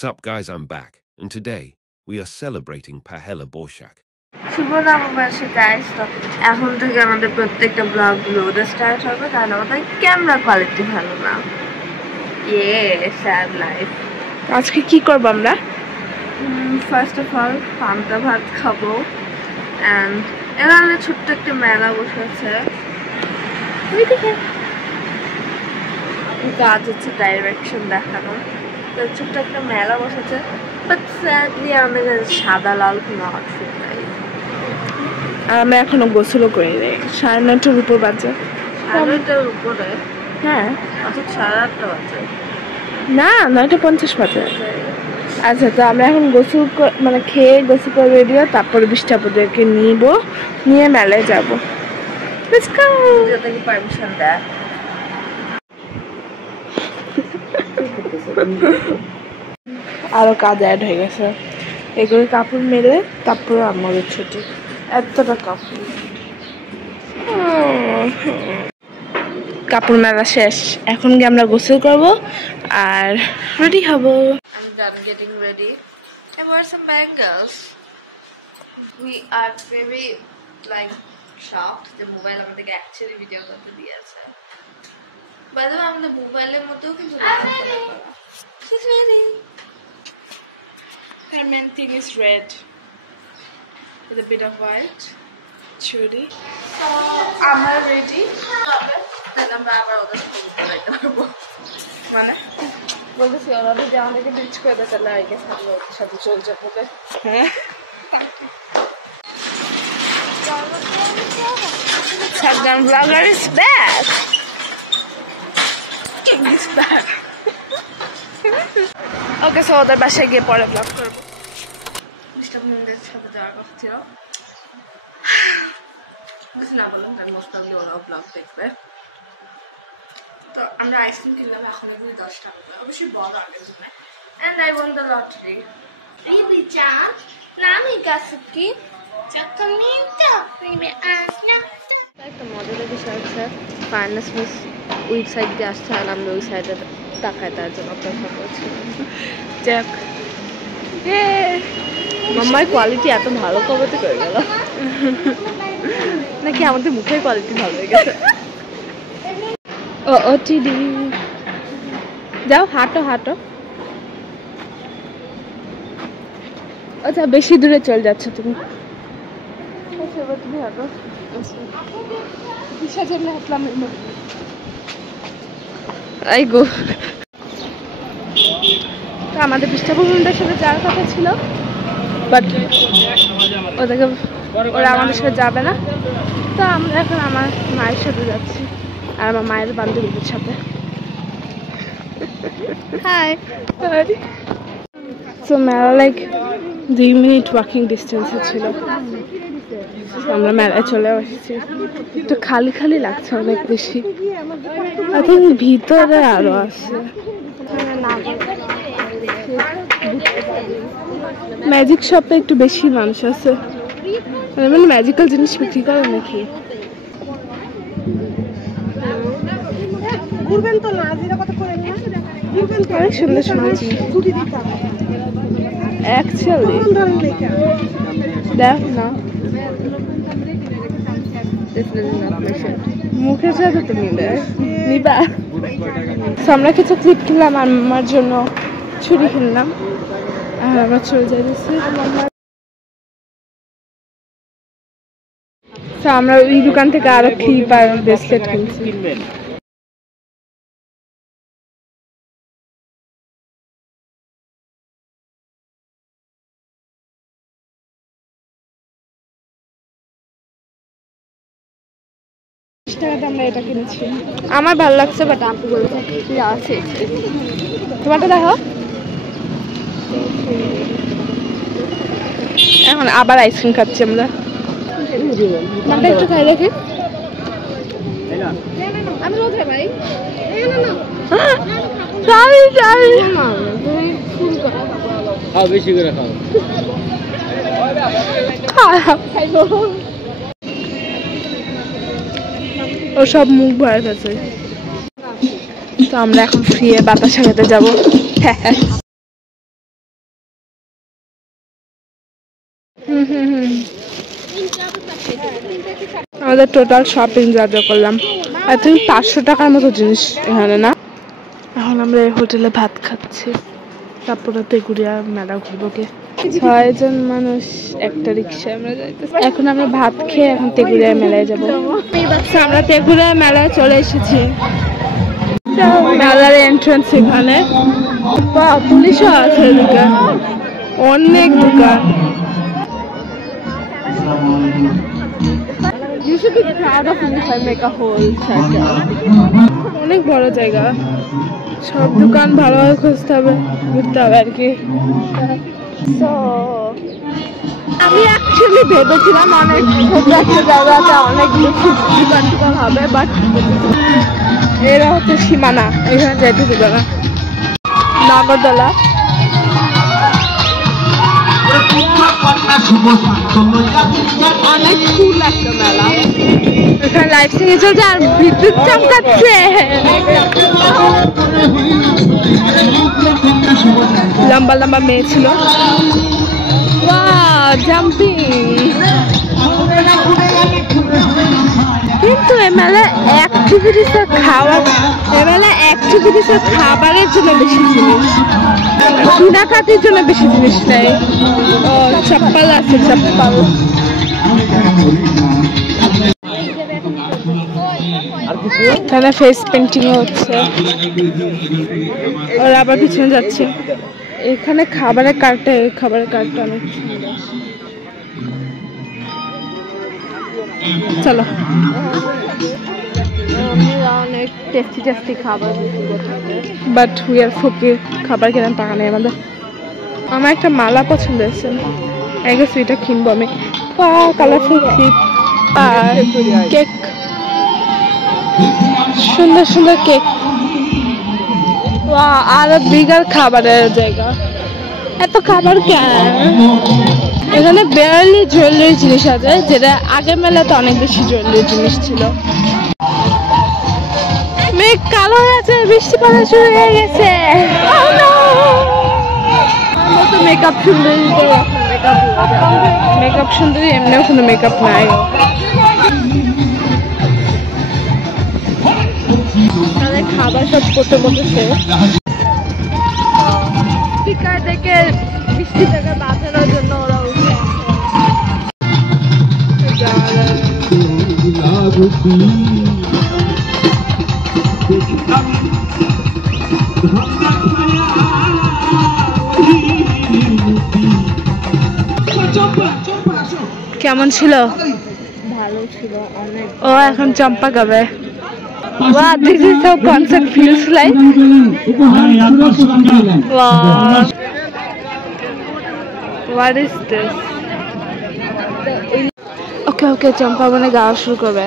Sup guys, I'm back, and today we are celebrating Pahela Boishak. শুভ নববর্ষ guys. তো এখন থেকে আমাদের প্রত্যেকটা ব্লগগুলো ওদের স্টার্ট হবে, কারণ আমাদের ক্যামেরা কোয়ালিটি ভালো না। Sad life. আজকে কি করব আমরা? ফার্স্ট অফ অল পান্তা ভাত খাবো, অ্যান্ড এখানে ছোট্ট একটা মেলা বসেছে, কাজ হচ্ছে ডাইরেকশন দেখানো। তো ছোট্ট একটা মেলা বসেছে, বাট স্যাডলি আমাদের কাছে সাদা লাল কোনো আউটফিট নাই। আর আমরা এখনো গোসলও করি নাই। 9:30-টার উপর বাজে। 9:30-টার উপরে? হ্যাঁ, অর্থাৎ 8:30 বাজে না, 9:50 বাজে। আচ্ছা, তো আমরা এখন গোসল মানে খেয়ে গোসল করে রেডি হয়ে তারপরে বৃষ্টাপদেরকে নিয়ে মেলায় যাবো। যাতে কি পারমিশন দেয়। আরো কাজ অ্যাড হয়ে গেছে। এগুলো কাপড় মেলে তারপরে আমাদের ছুটি। এতটা কাপড় মেলা শেষ। এখন গিয়ে আমরা গোসল করব আর রেডি হব। I'm done getting ready. I wear some bangles. We are very like shocked যে মোবাইল আমাদেরকে অ্যাকচুয়ালি ভিডিও করতে দিয়েছে। By the way, আমাদের মোবাইলের মধ্যেও কিন্তু She's ready. Her main thing is red with a bit of white. Chudi. So আমরা ready, তাহলে আমরা আবার ওদের সাথে ঘুরতে যাইতে পারবো। মানে বলতেছি ওরা যদি আমাদেরকে রিচ করে দেয় তাহলে আগে থাকলে ওদের সাথে চলে যাবো। হ্যাঁ, Shotgun vlogger is back. King is back. Okay, so ওদের বাসায় গিয়ে পরে ব্লগ করবো। মিস্টারদের সাথে যাওয়ার কথা ছিল, কিছু না বললাম কারণ মোস্ট প্রবলি ওরাও ব্লগ দেখবে। তো আমরা আইসক্রিম কিনলাম, এখন এগুলি 10 টাকা করে, অবশ্যই বড় আগের জন্য। And I one the lottery. Really, John? Nami Gasuki? Chocolate, baby, একটা মজার বিষয় হচ্ছে ফাইন্যান্স মিস ওয়েবসাইট দিয়ে আসছে, আর আমরা ওই সাইডে তাকায় তার জন্য অপেক্ষা করছি। যাক, মাম্মার কোয়ালিটি এত ভালো কবে তো করে গেল নাকি আমাদের মুখের কোয়ালিটি ভালো হয়ে গেছে? ও টিডি, যাও হাঁটো। আচ্ছা, বেশি দূরে চলে যাচ্ছ তুমি। তুমি হাঁটো। কিসের জন্য হাঁটলাম? I go. তো আমাদের বৃষ্টাপুরের সাথে যাওয়ার কথা ছিল, বাট ওরা আমাদের সাথে যাবে না। তো আমরা এখন আমার মায়ের সাথে যাচ্ছি, আর আমার মায়ের বান্ধবীদের সাথে। হাই। তো মেলা লাইক 2 মিনিট ওয়াকিং ডিস্টেন্সে ছিল। আমরা মেলায় চলে এসেছি। একটু খালি খালি লাগছে অনেক বেশি। এখন ভিতরে আরো আছে। ম্যাজিক শপে একটু বেশি মানুষ আছে, মানে ম্যাজিক্যাল জিনিস বিক্রি করে নাকি। অনেক সুন্দর সুন্দর জিনিস অ্যাকচুয়ালি। দেখ না, মুখের সাথে তুমি নিবা। আমরা কিছু ক্লিপ কিনলাম, আমার জন্য ছুরি কিনলাম, আর আমরা চলে যাচ্ছি। আমরা ওই দোকান থেকে আরো ক্লিপ আর ব্রেসলেট কিনছি। আমরা এটা কিনেছি, আমার ভালো লাগছে, বাট আপু বলছে আছে। তোমারটা দেখো। এখন আবার আইসক্রিম খাচ্ছি আমরা। আমারটা একটু খাই দেখি। আমি রোজ ভাই বেশি করে খাও। ও সব মুখ ভরে গেছে। তো আমরা এখন ফ্রি বাতাসা খেতে যাবো। হ্যাঁ। আমাদের টোটাল শপিং যা যা করলাম আই থিঙ্ক 500 টাকার মতো জিনিস এখানে না। এখন আমরা এই হোটেলে ভাত খাচ্ছি, তারপরে তেগুড়িয়া মেলা ঘুরবো। কে 6 জন মানুষ একটা রিক্সায় আমরা যাইতেছি। এখন আমরা ভাত খেয়ে এখন তেগুড়িয়া মেলায় যাবো। আমরা তেগুড়িয়া মেলায় চলে এসেছি। মেলার এন্ট্রান্স এখানে, পুলিশও আছে এদিকে, অনেক দোকান। অনেক বড় জায়গা, সব দোকান ভালোভাবে খুঁজতে হবে, ঘুরতে হবে আর কি। আমি অ্যাকচুয়ালি ভেবেছিলাম অনেক ছোট একটা জায়গাতে অনেক বেশি দোকান টোকান হবে, বাট এরা হচ্ছে সীমানা, এখানে যাইতে দেবে না। নাগরদোলা অনেক ফুল একটা মেলা, এখানে লাইট সিং চলছে আর বিদ্যুৎ চমকাচ্ছে। লম্বা লম্বা মেয়ে ছিল, জাম্পিং। কিন্তু এমেলা অ্যাক্টিভিটিস খাবারের জন্য বেশি জিনিস, কেনাকাটির জন্য বেশি জিনিস নেই। ও চপ্পল আছে, চপ্পল। এখানে ফেস পেন্টিং হচ্ছে, ওরা আবার পিছনে যাচ্ছে। এখানে খাবারের কার্টটা অনেক চলো। অনেক টেস্টি খাবার, বাট উই আর ফকির, খাবার কেনার টাকা নেই আমাদের। আমার একটা মালা পছন্দ হয়েছে, এটা কিনবো আমি। কালারফুল ক্লিপ আর কেক, সুন্দর সুন্দর কেক। আরো বিগার খাবারের জায়গা, এত খাবার কেন? এখানে বেয়ারলি জুয়েলারি জিনিস আছে, যেটা আগের মেলাতে অনেক বেশি জুয়েলারি জিনিস ছিল। মেঘ কালো হয়ে আছে, বৃষ্টি পড়া শুরু হয়ে গেছে। মেকআপ সুন্দরী, এমনিও কোনো মেকআপ নাই। খাবার সব করতে বসেছে, স্পিকার থেকে বৃষ্টি থেকে বাঁচানোর জন্য ওরা উঠে। কেমন ছিল? ভালো ছিল অনেক। ও এখন চম্পা গাবে। Wow, this is how concert feels like. Wow. What is this? Okay, চম্পা মানে গাওয়া শুরু করবে।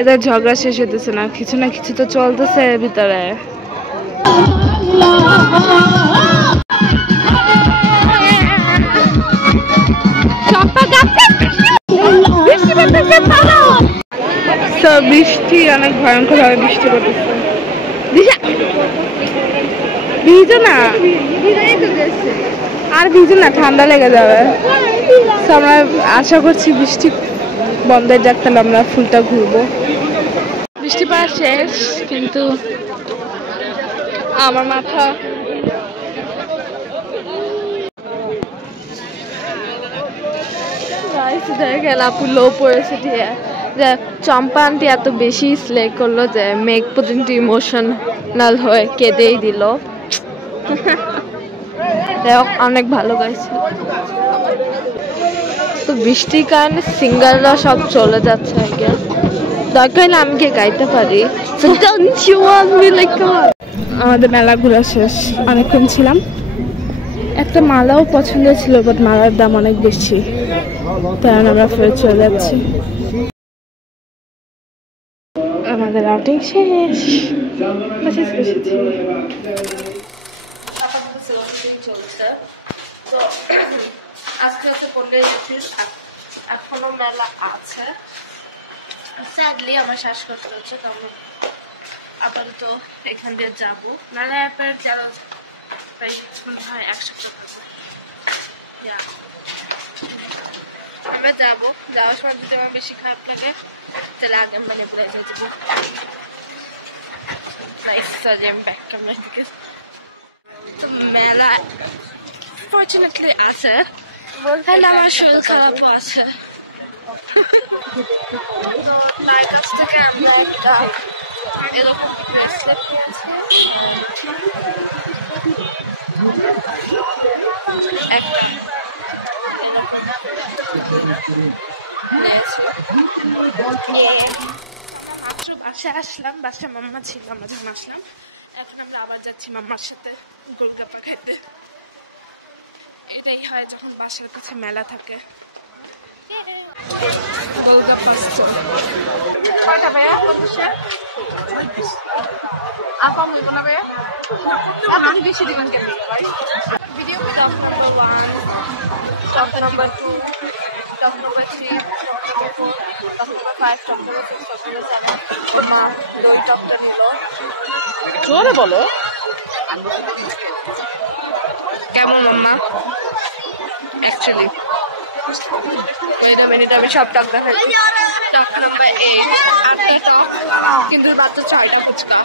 এদের ঝগড়া শেষ হতেছে না, কিছু না কিছু তো চলতেছে ভিতরে। চম্পা গাচ্ছে, বৃষ্টি অনেক ভয়ঙ্কর ভাবে বৃষ্টি পড়তেছে। ভিজো না, আর ভিজো না, ঠান্ডা লেগে যাবে। আমরা আশা করছি বৃষ্টি বন্ধের যাক, তাহলে আমরা ফুলটা ঘুরবো। বৃষ্টি পড়া শেষ, কিন্তু আমার মাথা আপু লো পড়েছে। ঠিক আছে, চম্পা আন্টি এত বেশি স্লে করলো যে মেঘ পর্যন্ত ইমোশনাল হয়ে কেঁদেই দিল। অনেক ভালো গাইছে। তো বৃষ্টির কারণে সিঙ্গাররা সব চলে যাচ্ছে। দরকার হলে আমি কে গাইতে পারি। আমাদের মেলা ঘোরা শেষ, অনেকক্ষণ ছিলাম। একটা মালাও পছন্দ ছিল, বাট মালার দাম অনেক বেশি, তাই আমরা ফেরত চলে যাচ্ছি। আমাদের আউটিং শেষ, চলছে। তো আজকে হচ্ছে 15 এপ্রিল, এখনো মেলা আছে। স্যাডলি আমার শ্বাসকষ্ট হচ্ছে, তো আমরা আপাতত এখান দিয়ে যাবো। মেলা অ্যাপের যারা প্রায় মনে হয় 1 সপ্তাহ থাকবে। আমরা যাবো, যাওয়ার সময় যদি আমার বেশি খারাপ লাগে তাহলে আগে মানে বলে যাবো। তো মেলা ফর্চুনেটলি আছে, তাহলে আমার শরীর খারাপও আছে। তো তার কাছ থেকে আমরা একটা এরকম ব্রেসলেট নিয়েছি, একটা মাত্র বাসায় আসলাম, বাসায় মাম্মা ছিল আমরা যখন আসলাম। এখন আমরা আবার যাচ্ছি মাম্মার সাথে গোলগাপ্পা খেতে। এটাই হয় যখন বাসার কাছে মেলা থাকে। গোলগাপ্পা কয়টা ভাইয়া? 50 আপা বলবো না ভাইয়া, আপনি বেশি দিবেন কেন? Video top number 1, top number 2, top number 3, top number 4, top number 5, top number 6, top number 7। মা দই টপটা নিল। জোরে বলো। কেমন মাম্মা? অ্যাকচুয়ালি আমি সব টক দেখাই। টক নাম্বার 8, 8টা টক, কিন্তু মাত্র 6টা ফুচকা।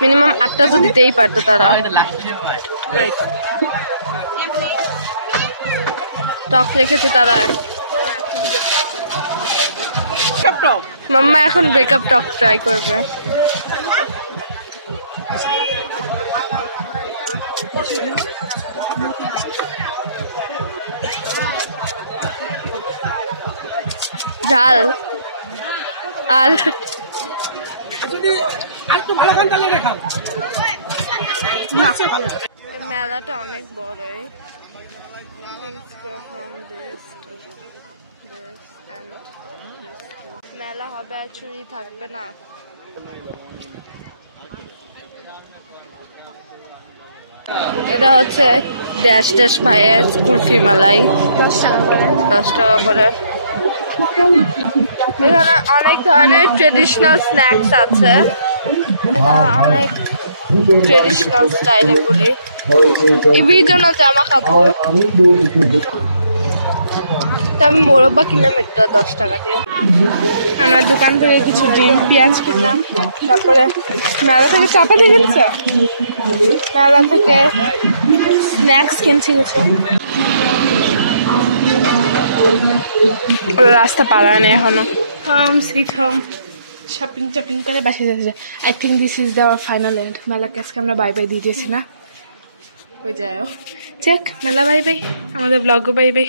মিনিমাম 8টা দিতেই পারতো তারা। টক রেখেছে তারা। মাম্মা এখন ব্রেকআপ টক ট্রাই করবে। আর তো ভালো গান চালিয়ে দেখাও। আচ্ছা ভালো। মেলাটা অনেক বড়ই। মেলা হবে আর চুরি থাকবে না। এটা হচ্ছে ড্যাশ ড্যাশ পায়ের ফিমালাই 5 টাকা করে, 5 টাকা করে। এখানে অনেক ধরনের ট্রেডিশনাল স্ন্যাক্স আছে, ট্রেডিশনাল স্টাইলে করে। এবির জন্য জামা কাপড় আমি মোরব্বা কিনে মিটতো 10 টাকা। আমার দোকান থেকে কিছু ডিম পেঁয়াজ কিনলাম। তারপরে মেলা থেকে চাপা নিয়ে গেছে, মেলা থেকে স্ন্যাক্স কিনছি। রাস্তা পার হয় না এখনো। শপিং টপিং করে বাসে যাচ্ছে। I think this is the final end. মেলাকে আজকে আমরা বাই বাই দিয়ে দিয়েছি না? চেক মেলা বাই বাই, আমাদের ব্লগও বাই বাই।